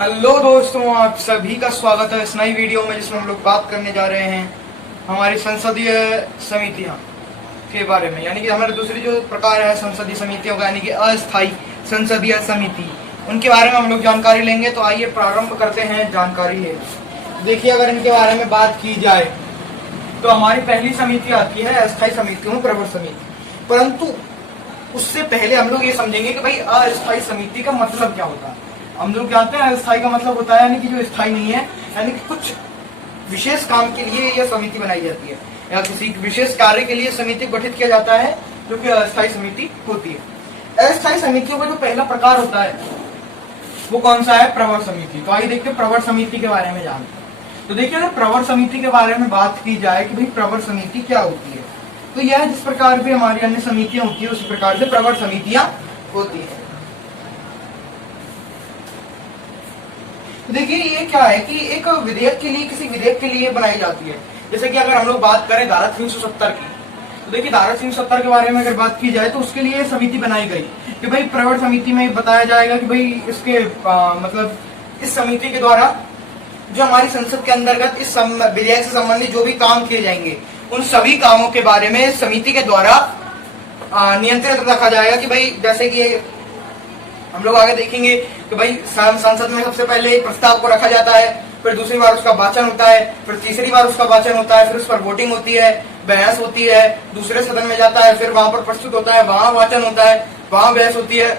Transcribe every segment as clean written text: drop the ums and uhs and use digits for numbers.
Hello दोस्तों, आप सभी का स्वागत है इस नई वीडियो में जिसमें हम लोग बात करने जा रहे हैं हमारी संसदीय समितियां के बारे में। यानी कि हमारे दूसरी जो प्रकार है संसदीय समितियों का, यानी कि अस्थायी संसदीय समिति, उनके बारे में हम लोग जानकारी लेंगे। तो आइए प्रारंभ करते हैं जानकारी ले। देखिए, अगर इनके बारे में बात की जाए तो हमारी पहली समिति आती है अस्थायी समितियों प्रवर समिति। परंतु उससे पहले हम लोग ये समझेंगे कि भाई अस्थायी समिति का मतलब क्या होता है। हम लोग जानते हैं अस्थायी का मतलब होता है यानी कि जो स्थायी नहीं है, यानी कि कुछ विशेष काम के लिए यह समिति बनाई जाती है या किसी विशेष कार्य के लिए समिति गठित किया जाता है, जो कि अस्थायी समिति होती है। अस्थायी समितियों का जो पहला प्रकार होता है वो कौन सा है? प्रवर समिति। तो आइए देखते हैं प्रवर समिति के बारे में जानते हैं। तो देखिए, अगर प्रवर समिति के बारे में बात की जाए कि भाई प्रवर समिति क्या होती है, तो यह जिस प्रकार भी हमारी अन्य समितियां होती है उसी प्रकार से प्रवर समितियां होती है। देखिए, ये क्या है कि एक विधेयक के लिए, किसी विधेयक के लिए बनाई जाती है। जैसे कि अगर हम लोग बात करें धारा 370 की, तो देखिए धारा 370 के बारे में अगर बात की जाए तो उसके लिए समिति बनाई गई कि भाई प्रवर समिति में बताया जाएगा कि भाई इसके मतलब इस समिति के द्वारा जो हमारी संसद के अंतर्गत इस विधेयक से संबंधित जो भी काम किए जाएंगे उन सभी कामों के बारे में समिति के द्वारा नियंत्रित रखा जाएगा। कि भाई जैसे कि हम लोग आगे देखेंगे कि भाई संसद में सबसे पहले प्रस्ताव को रखा जाता है, फिर दूसरी बार उसका वाचन होता है, फिर तीसरी बार उसका वाचन होता है, फिर उस पर वोटिंग होती है, बहस होती है, दूसरे सदन में जाता है, फिर वहां पर प्रस्तुत होता है, वहां वाचन होता है, वहां बहस होती है,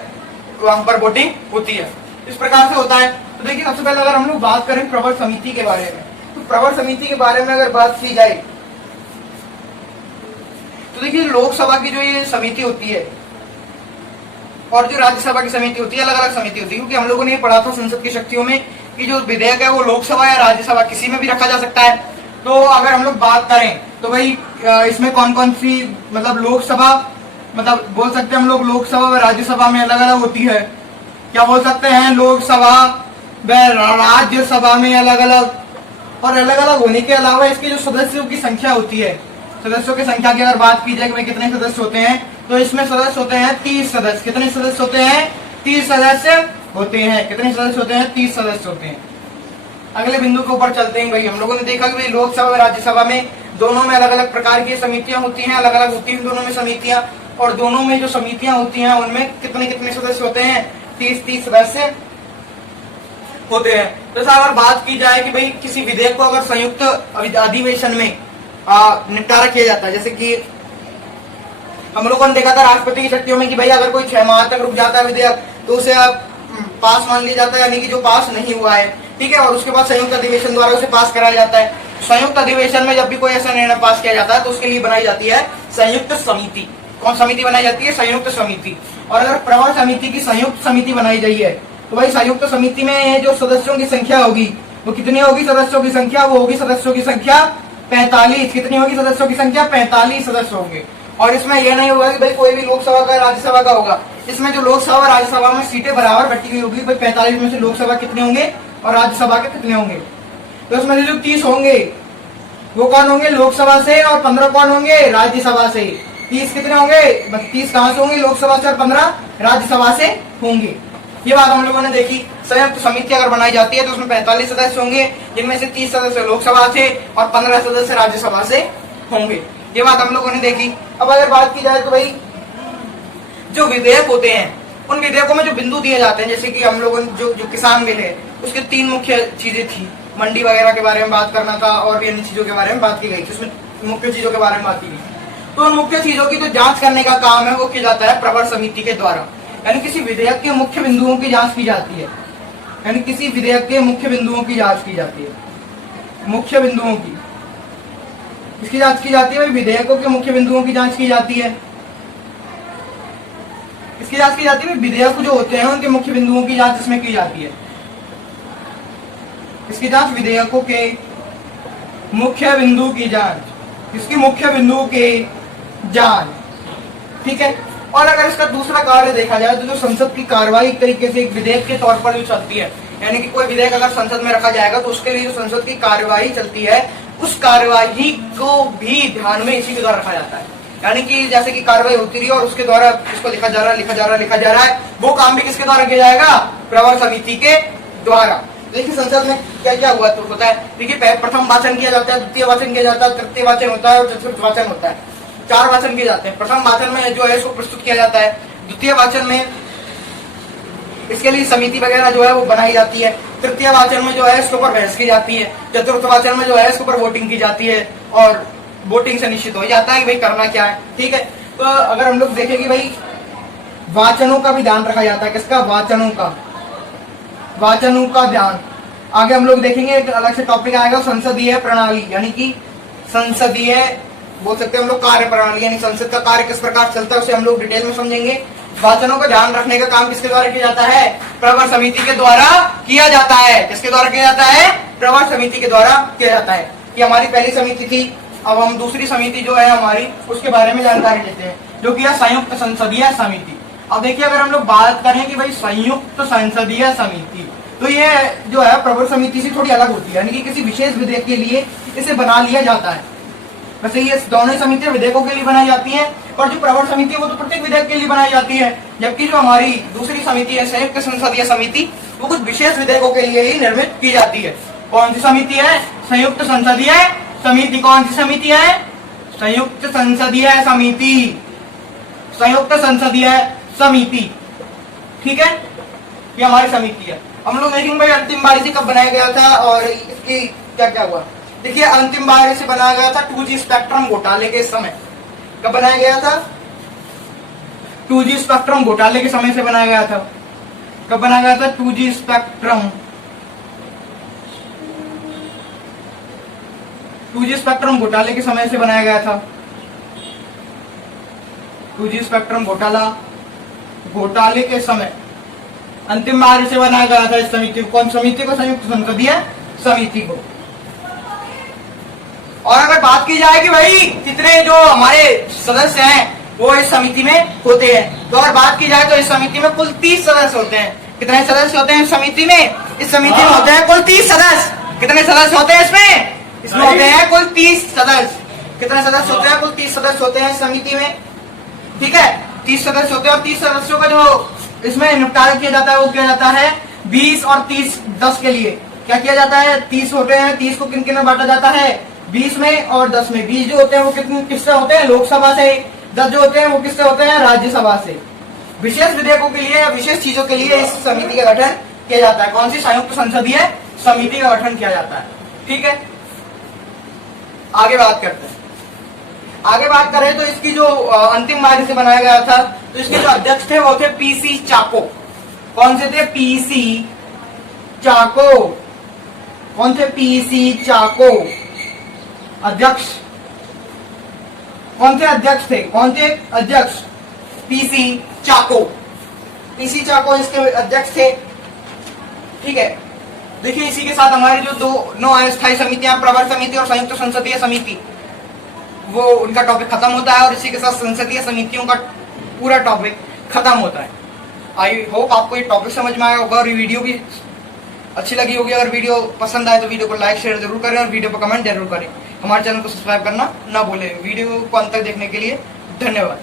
वहां पर वोटिंग होती है। इस प्रकार से होता है। तो देखिए, सबसे पहले अगर हम लोग बात करें प्रवर समिति के बारे में, तो प्रवर समिति के बारे में अगर बात की जाए तो देखिए लोकसभा की जो ये समिति होती है और जो राज्यसभा की समिति होती है, अलग अलग समिति होती है। क्योंकि हम लोगों ने ये पढ़ा था संसद की शक्तियों में कि जो विधेयक है वो लोकसभा या राज्यसभा किसी में भी रखा जा सकता है। तो अगर हम लोग बात करें तो भाई इसमें कौन कौन सी मतलब लोकसभा, मतलब बोल सकते हैं हम लोग लोकसभा व राज्यसभा में अलग अलग होती है। क्या बोल सकते हैं? लोकसभा व राज्यसभा में अलग अलग, और अलग अलग होने के अलावा इसके जो सदस्यों की संख्या होती है, सदस्यों की संख्या की अगर बात की जाए कि भाई कितने सदस्य होते हैं, तो इसमें सदस्य होते हैं 30 सदस्य। कितने सदस्य होते हैं? 30 सदस्य होते हैं। कितने सदस्य होते हैं? 30 सदस्य होते हैं। अगले बिंदु के ऊपर चलते हैं। भाई हम लोगों ने देखा कि भाई लोकसभा और राज्यसभा में दोनों में अलग अलग प्रकार की समितियां होती हैं, अलग अलग होती हैं दोनों में समितियां, और दोनों में जो समितियां होती हैं उनमें कितने कितने सदस्य होते हैं? 30 सदस्य होते हैं। तो अगर बात की जाए कि भाई किसी विधेयक को अगर संयुक्त अधिवेशन में निपटारा किया जाता है, जैसे कि हम लोगों ने देखा था राष्ट्रपति की शक्तियों में कि भाई अगर कोई 6 माह तक रुक जाता है विधेयक तो उसे पास मान लिया जाता है, यानी कि जो पास नहीं हुआ है, ठीक है, और उसके बाद संयुक्त अधिवेशन द्वारा उसे पास कराया जाता है। संयुक्त अधिवेशन में जब भी कोई ऐसा निर्णय पास किया जाता है तो उसके लिए बनाई जाती है संयुक्त समिति। कौन समिति बनाई जाती है? संयुक्त समिति। और अगर प्रवर समिति की संयुक्त समिति बनाई गई है तो भाई संयुक्त समिति में जो सदस्यों की संख्या होगी वो कितनी होगी? सदस्यों की संख्या वो होगी सदस्यों की संख्या 45। कितनी होगी सदस्यों की संख्या? 45 सदस्य होंगे। और इसमें यह नहीं होगा कि भाई कोई भी लोकसभा का राज्यसभा का होगा। इसमें जो लोकसभा और राज्यसभा में सीटें बराबर बटी हुई होगी। भाई 45 में से लोकसभा कितने होंगे और राज्यसभा के कितने होंगे? तो इसमें से जो 30 होंगे वो कौन होंगे? लोकसभा से, और 15 कौन होंगे? राज्यसभा से। 30 कितने होंगे? 30 कहां से होंगे? लोकसभा से, और 15 राज्यसभा से होंगे। ये बात हम लोगों ने देखी। संयुक्त समिति अगर बनाई जाती है तो उसमें 45 सदस्य होंगे, जिनमें से 30 सदस्य लोकसभा से और 15 सदस्य राज्यसभा से होंगे। ये बात हम लोगों ने देखी। अब अगर बात की जाए तो भाई जो विधेयक होते हैं उन विधेयकों में जो बिंदु दिए जाते हैं, जैसे कि हम लोगों ने जो किसान बिल है उसके 3 मुख्य चीजें थी। मंडी वगैरह के बारे में बात करना था और भी अन्य चीजों के बारे में बात की गई थी। उसमें मुख्य चीजों के बारे में बात की गई। तो उन मुख्य चीजों की जो जांच करने का काम है वो किया जाता है प्रवर समिति के द्वारा। यानी किसी विधेयक के मुख्य बिंदुओं की जांच की जाती है। यानी किसी विधेयक के मुख्य बिंदुओं की जांच की जाती है। मुख्य बिंदुओं की इसकी जांच की जाती है। विधेयकों के मुख्य बिंदुओं की जांच की जाती है। इसकी जांच की जाती है। विधेयक जो होते हैं उनके मुख्य बिंदुओं की जांच इसमें की जाती है। इसकी जांच विधेयकों के मुख्य बिंदु की जांच, इसकी मुख्य बिंदु के जांच, ठीक है। और अगर इसका दूसरा कार्य देखा जाए तो जो संसद की कार्यवाही एक तरीके से एक विधेयक के तौर पर जो चलती है, यानी कि कोई विधेयक अगर संसद में रखा जाएगा तो उसके लिए जो संसद की कार्यवाही चलती है उस कार्यवाही को भी ध्यान में इसी के द्वारा रखा जाता है। यानी कि जैसे कि कार्रवाई होती रही और उसके द्वारा इसको लिखा जा रहा है, वो काम भी किसके द्वारा किया जाएगा? प्रवर समिति के द्वारा। देखिए संसद में क्या क्या हुआ तो होता है। देखिए प्रथम वाचन किया जाता है, द्वितीय वाचन किया जाता है, तृतीय वाचन होता है और चतुर्थ वाचन होता है। 4 वाचन किए जाते हैं। प्रथम वाचन में जो है इसको प्रस्तुत किया जाता है, द्वितीय वाचन में इसके लिए समिति वगैरह जो है वो बनाई जाती है, तृतीय वाचन में जो है इसके ऊपर बहस की जाती है, चतुर्थ वाचन में जो है इसके ऊपर वोटिंग की जाती है और वोटिंग से निश्चित हो जाता है कि भाई करना क्या है। ठीक है, तो अगर हम लोग देखें कि भाई वाचनों का भी ध्यान रखा जाता है, किसका? वाचनों का ध्यान। आगे हम लोग देखेंगे एक अलग से टॉपिक आएगा, संसदीय प्रणाली, यानी कि संसदीय बोल सकते हैं हम लोग कार्य प्रणाली, यानी संसद का कार्य किस प्रकार चलता है उसे हम लोग डिटेल में समझेंगे। वाचनों का ध्यान रखने का काम किसके द्वारा किया जाता है? प्रवर समिति के द्वारा किया जाता है। किसके द्वारा किया जाता है? प्रवर समिति के द्वारा किया जाता है। ये हमारी पहली समिति थी। अब हम दूसरी समिति जो है हमारी उसके बारे में जानकारी लेते हैं, जो कि है संयुक्त संसदीय समिति। अब देखिए अगर हम लोग बात करें कि भाई संयुक्त संसदीय समिति, तो ये जो है प्रवर समिति से थोड़ी अलग होती है, यानी कि किसी विशेष विधेयक के लिए इसे बना लिया जाता है। वैसे ये दोनों समितियां विधेयकों के लिए बनाई जाती है, और जो प्रवर समिति है वो तो प्रत्येक विधेयक के लिए बनाई जाती है, जबकि जो हमारी दूसरी समिति है संयुक्त संसदीय समिति, वो कुछ विशेष विधेयकों के लिए ही निर्मित की जाती है। कौन सी समिति है? संयुक्त संसदीय समिति। कौन सी समिति है? संयुक्त संसदीय समिति। संयुक्त संसदीय समिति, ठीक है, ये हमारी समिति है। हम लोग देखेंगे भाई अंतिम बार इसे कब बनाया गया था और इसकी क्या क्या हुआ। देखिए अंतिम बार इसे बनाया गया था 2G स्पेक्ट्रम घोटाले के समय। कब बनाया गया था? 2G स्पेक्ट्रम घोटाले के समय से बनाया गया था। कब बनाया गया था? 2G स्पेक्ट्रम 2G स्पेक्ट्रम घोटाले के समय से बनाया गया था। 2G स्पेक्ट्रम घोटाले के समय अंतिम बार इसे बनाया गया था। इस समिति को, कौन समिति को? संयुक्त संसदीय समिति को। और अगर बात की जाए कि भाई कितने जो हमारे सदस्य हैं वो इस समिति में होते हैं, तो अगर बात की जाए तो इस समिति में कुल 30 सदस्य होते हैं। कितने सदस्य होते हैं इस समिति में? इस समिति में होते हैं कुल 30 सदस्य। कितने सदस्य होते हैं इसमें? इसमें होते हैं कुल 30 सदस्य। कितने सदस्य होते हैं? कुल 30 सदस्य होते हैं इस समिति में। ठीक है, 30 सदस्य होते हैं, और 30 सदस्यों का जो इसमें निपटारा किया जाता है वो किया जाता है 20 और 30 10 के लिए। क्या किया जाता है? 30 होते हैं, 30 को किन किन में बांटा जाता है? 20 में और 10 में। 20 जो होते हैं वो किससे होते हैं? लोकसभा से। 10 जो होते हैं वो किससे होते हैं? राज्यसभा से। विशेष विधेयकों के लिए, विशेष चीजों के लिए इस समिति का गठन किया जाता है। कौन सी? संयुक्त संसदीय समिति का गठन किया जाता है। ठीक है, आगे बात करते हैं। आगे बात करें तो इसकी जो अंतिम बार इसे बनाया गया था, तो इसके जो अध्यक्ष थे वो थे पीसी चाको। कौन से थे? पीसी चाको। कौन थे? पीसी चाको अध्यक्ष। कौन थे अध्यक्ष थे? कौन थे अध्यक्ष? पीसी चाको। पीसी चाको इसके अध्यक्ष थे। ठीक है, देखिए इसी के साथ हमारी जो दो अस्थायी समितियां, प्रवर समिति और संयुक्त संसदीय समिति, वो उनका टॉपिक खत्म होता है, और इसी के साथ संसदीय समितियों का पूरा टॉपिक खत्म होता है। आई होप आपको ये टॉपिक समझ में आया होगा और ये वीडियो भी अच्छी लगी होगी। अगर वीडियो पसंद आए तो वीडियो को लाइक शेयर जरूर करें और वीडियो पर कमेंट जरूर करें। हमारे चैनल को सब्सक्राइब करना ना भूलें। वीडियो को अंत तक देखने के लिए धन्यवाद।